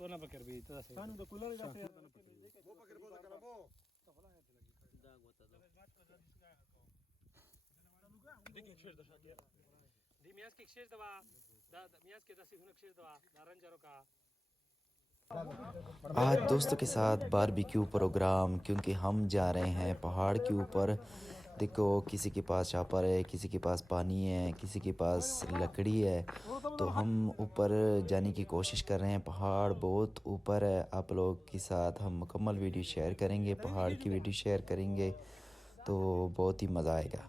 Torna para carbita. Fanno da culare da fe. Vou para aquele bolo da carabó. Dikik şir da şakir. Di miyas kik şir da ba. Da miyas ke da sihunak şir da ba. Naranjaro ka. आज दोस्तों के साथ barbecue programme, क्योंकि हम जा रहे हैं पहाड़ के ऊपर। देखो किसी के पास चापर है, किसी के पास पानी है, किसी के पास लकड़ी है, तो हम ऊपर जाने की कोशिश कर रहे हैं। पहाड़ बहुत ऊपर है। आप लोग के साथ हम मुकम्मल वीडियो शेयर करेंगे, पहाड़ की वीडियो शेयर करेंगे, तो बहुत ही मज़ा आएगा।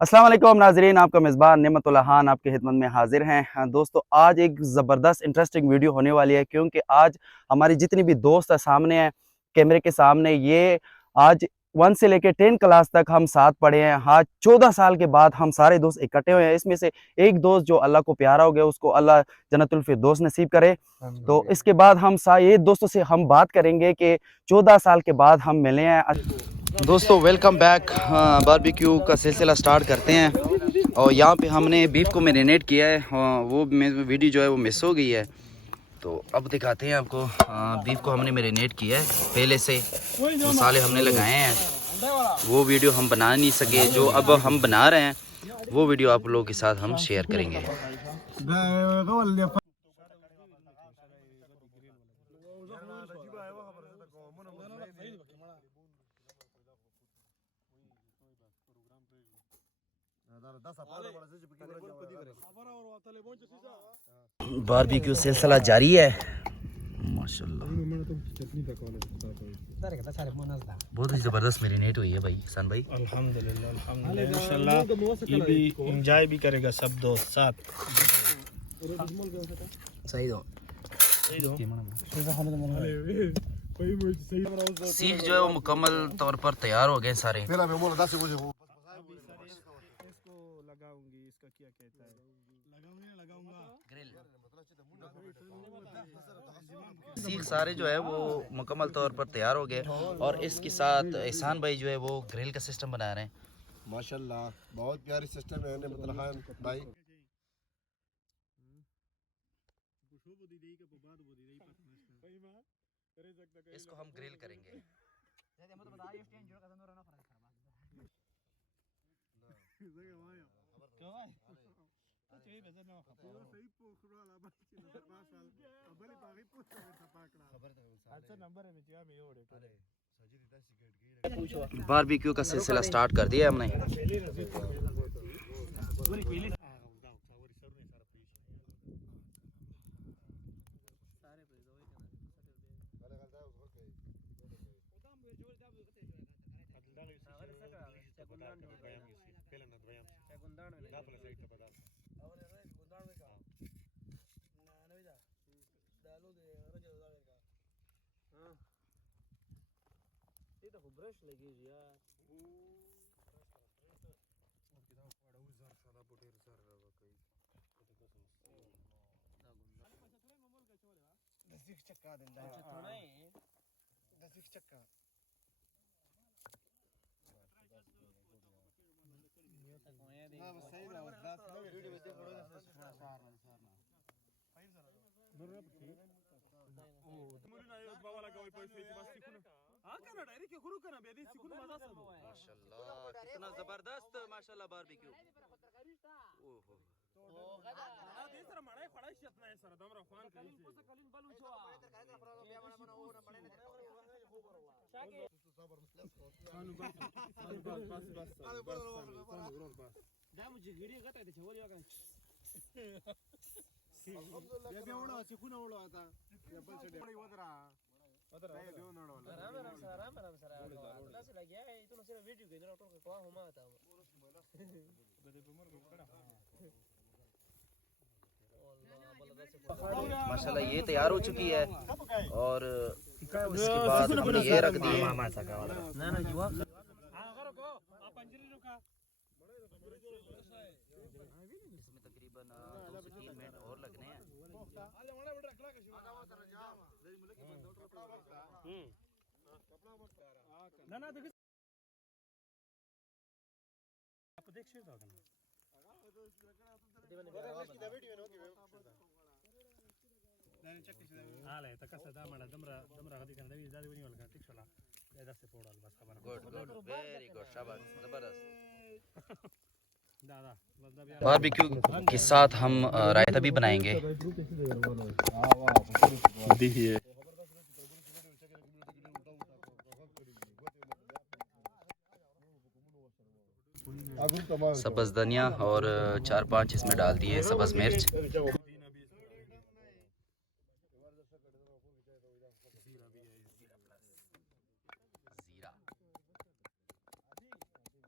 अस्सलाम वालेकुम नाजरीन, आपका मेज़बान नेमतुल्लाह खान आपके खिदमत में हाजिर हैं। दोस्तों, आज एक ज़बरदस्त इंटरेस्टिंग वीडियो होने वाली है, क्योंकि आज हमारी जितनी भी दोस्त है सामने हैं कैमरे के सामने, ये आज 1 से लेकर 10 क्लास तक हम साथ पढ़े हैं। आज 14 साल के बाद हम सारे दोस्त इकट्ठे हुए हैं। इसमें से एक दोस्त जो अल्लाह को प्यारा हो गया, उसको अल्लाह जन्नतुल फिरदौस नसीब करे। तो इसके बाद हम ये दोस्तों से हम बात करेंगे कि 14 साल के बाद हम मिले हैं। दोस्तों वेलकम बैक। बारबेक्यू का सिलसिला स्टार्ट करते हैं। और यहाँ पे हमने बीफ को मैरिनेट किया है। वो वीडियो जो है वो मिस हो गई है, तो अब दिखाते हैं आपको। बीफ को हमने मैरिनेट किया है, पहले से मसाले हमने लगाए हैं। वो वीडियो हम बना नहीं सके, जो अब हम बना रहे हैं वो वीडियो आप लोगों के साथ हम शेयर करेंगे। बारबेक्यू सिलसिला जारी है माशाल्लाह। बहुत ही ज़बरदस्त मैरिनेट हुई है भाई सन भाई। अल्हम्दुलिल्लाह अल्हम्दुलिल्लाह इंशाल्लाह ये भी एंजॉय भी करेगा सब दोस्त साथ। सही दो सीख जो है वो मुकम्मल तौर पर तैयार हो गए सारे। इसको लगाऊंगी, इसका क्या कहता है, लगाऊंगा ग्रिल। सीख सारे जो है वो मुकम्मल तौर पर तैयार हो गए, और इसके साथ एहसान भाई जो है वो ग्रिल का सिस्टम बना रहे हैं। माशाल्लाह बहुत प्यारी सिस्टम है नेमतुल्लाह खान भाई। इसको हम ग्रिल करेंगे। बारबेक्यू का सिलसिला स्टार्ट कर दिया हमने। ब्रश लगी यार नजदीक चक्का देंदा है थोड़ा ही नजदीक चक्का ना बस सही ना दास ना वीडियो में देखो थोड़ा सारना ओ तुम्हारी ना बाबा लगा हुआ पैसे बस सिखो हां करना डायरेक्ट खुरू करना बेदी सिखो मजा सब माशाल्लाह कितना जबरदस्त माशाल्लाह बारबेक्यू। ओहो माशाल्लाह ये तैयार हो चुकी है और इसके बाद हमने ये रख दी। इसमें तकरीबन 2 से 3 मिनट और लगने हैं। गुड गुड वेरी गुड शाबाश जबरदस्त। बारबेक्यू के साथ हम रायता भी बनाएंगे। सब्ज़ धनिया और 4-5 इसमें डाल दिए सब्ज़ मिर्च।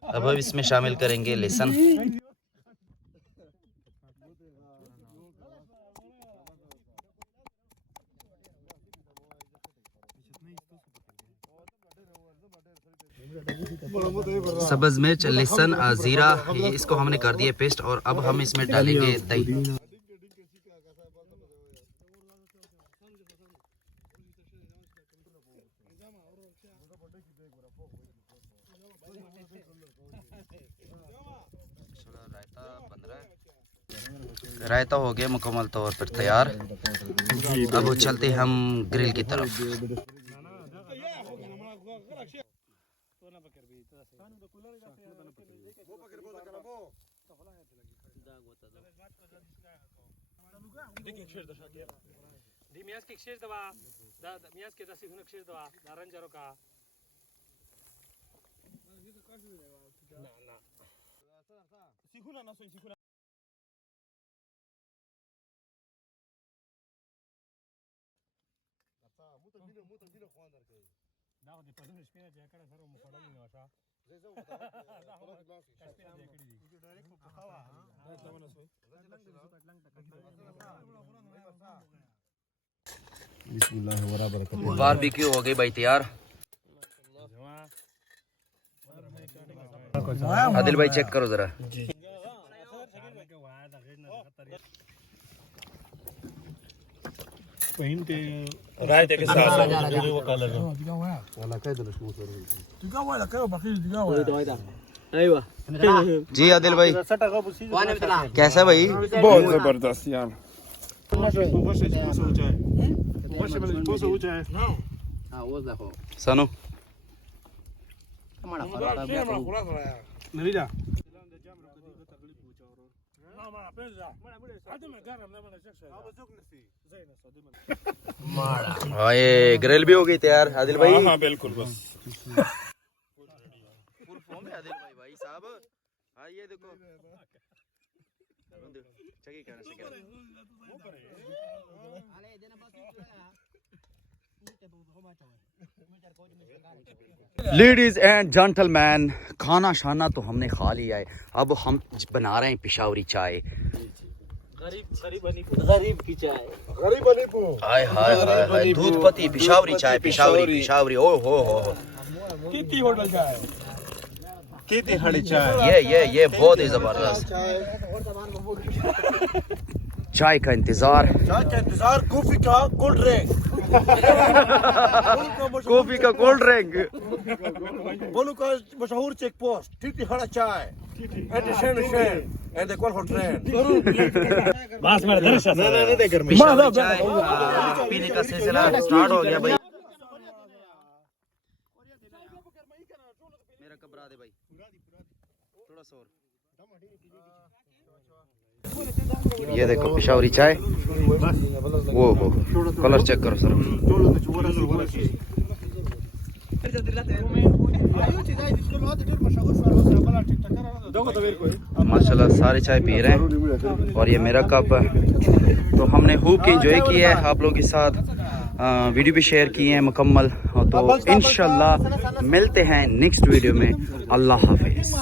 अब हम इसमें शामिल करेंगे लहसुन। सब्ज़ मिर्च, लहसुन, जीरा, ये इसको हमने कर दिया पेस्ट और अब हम इसमें डालेंगे दही। रायता बन रहा है। रायता हो गया मुकम्मल तौर पर तैयार। अब चलते हम ग्रिल की तरफ। बारबेक्यू हो गई भाई तैयार। आदिल भाई चेक करो जरा। रायते के साथ जी आदिल भाई कैसा भाई? बहुत जबरदस्त यार। सनु हाँ ये ग्रिल भी हो गई तैयार आदिल भाई। हाँ बिल्कुल बस फुल फॉर्म है आदिल भाई। भाई साहब हाँ ये देखो लेडीज एंड जेंटलमैन खाना शाना तो हमने खा लिया है। अब हम बना रहे हैं पिशावरी चाय। गरीब की चाय हाय हाय हाय दूध पत्ती पिशावरी चाय पिशावरी ओ हो कितनी होटल चाय कितनी हड़ी चाय ये बहुत ही जबरदस्त चाय का इंतजार कॉफी का कोल्ड ड्रिंक बोलू का मशहूर चेक पोस्ट ठीक हड़ा चाय चाय पीने का सिलसिला स्टार्ट हो गया भाई। मेरा कबरा दे भाई थोड़ा सा और ये देखो पिशावरी चाय, वो हो कलर चेक करो सर। माशाल्लाह सारे चाय पी रहे हैं और ये मेरा कप है। तो हमने खूब एंजॉय किया है आप लोगों के साथ, वीडियो भी शेयर किए हैं मुकम्मल। तो इंशाल्लाह मिलते हैं नेक्स्ट वीडियो में। अल्लाह हाफिज़।